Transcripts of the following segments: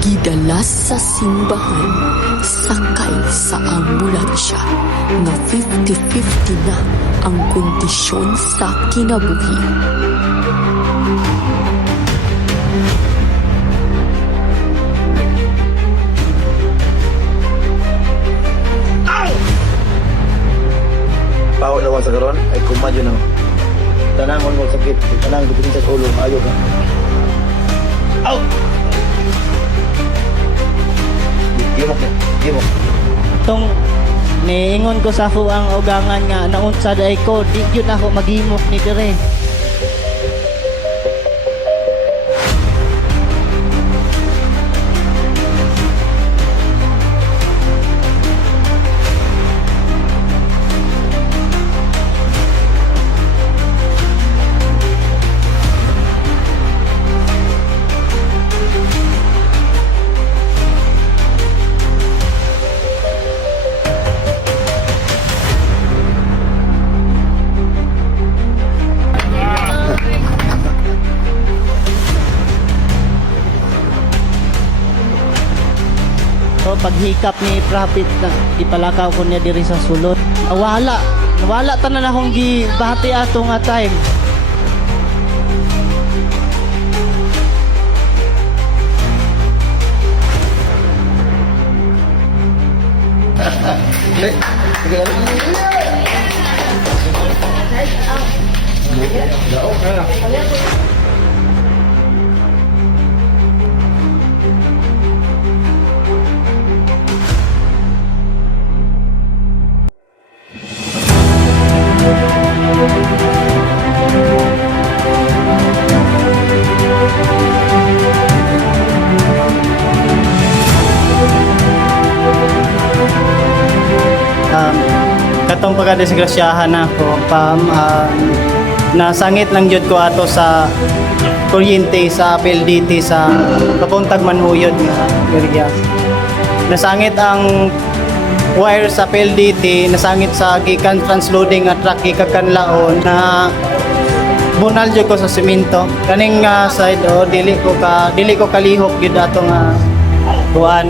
Gidalas sa simbahan, sakay sa ambulansya na 50-50 na ang kondisyon sa kinabuhi. Pao lawan sa karon ay kumadyo na. Tanangon mo sakit, tanang bitin sa ulo, ayo ka. Aw! Di mo. Tong niingon ko sa huang ugangan nga naunsa day ko, di yun ako maghimok ni dire. So paghikap ni Prophet na ipalakaw ko niya diri sa sulod. Wala tanan akong gibati ato nga time. Katong pagkadisgrasyahan ako, nasangit lang jud ko ato sa kuryente sa PLDT sa papuntag Manhuyod nga area. Nasangit ang wire sa PLDT, nasangit sa gikan transloading at truck gikan laon na bunal jud ko sa semento. Kaning side dili ko kalihok gid ato nga kuan.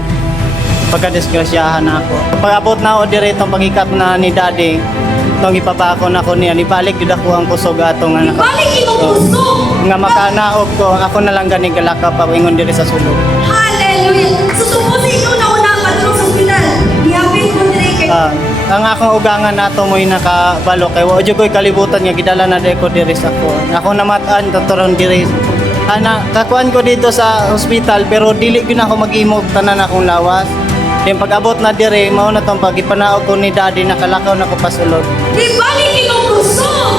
Pagkadisgrasyahan ako. Pag-abot na ako diri itong pagikap na ni Daddy, itong ipapako na ko niya, ibalik yun ako ang kusog atong nga Ibalik itong kusog! nga makanaog ko, ako na lang ganing galaka pa ingon diri sa sulod. Hallelujah! Susubusin nyo na unang padulong sa ospital. Ihapin ko dire kay... Ang akong ugangan nato mo'y nakabalo kay wa jud ko'y kalibutan nga gidala na ko diri sa ko. Ako namatan tuturon diri. Kakuan ko dito sa hospital pero dili gyud ako mag-imog tanan akong lawas. Yung pag-abot na dire, mao na tong pagipanaog ko ni Daddy nakalakaw na ko pasulod. Ibalik itong kusog!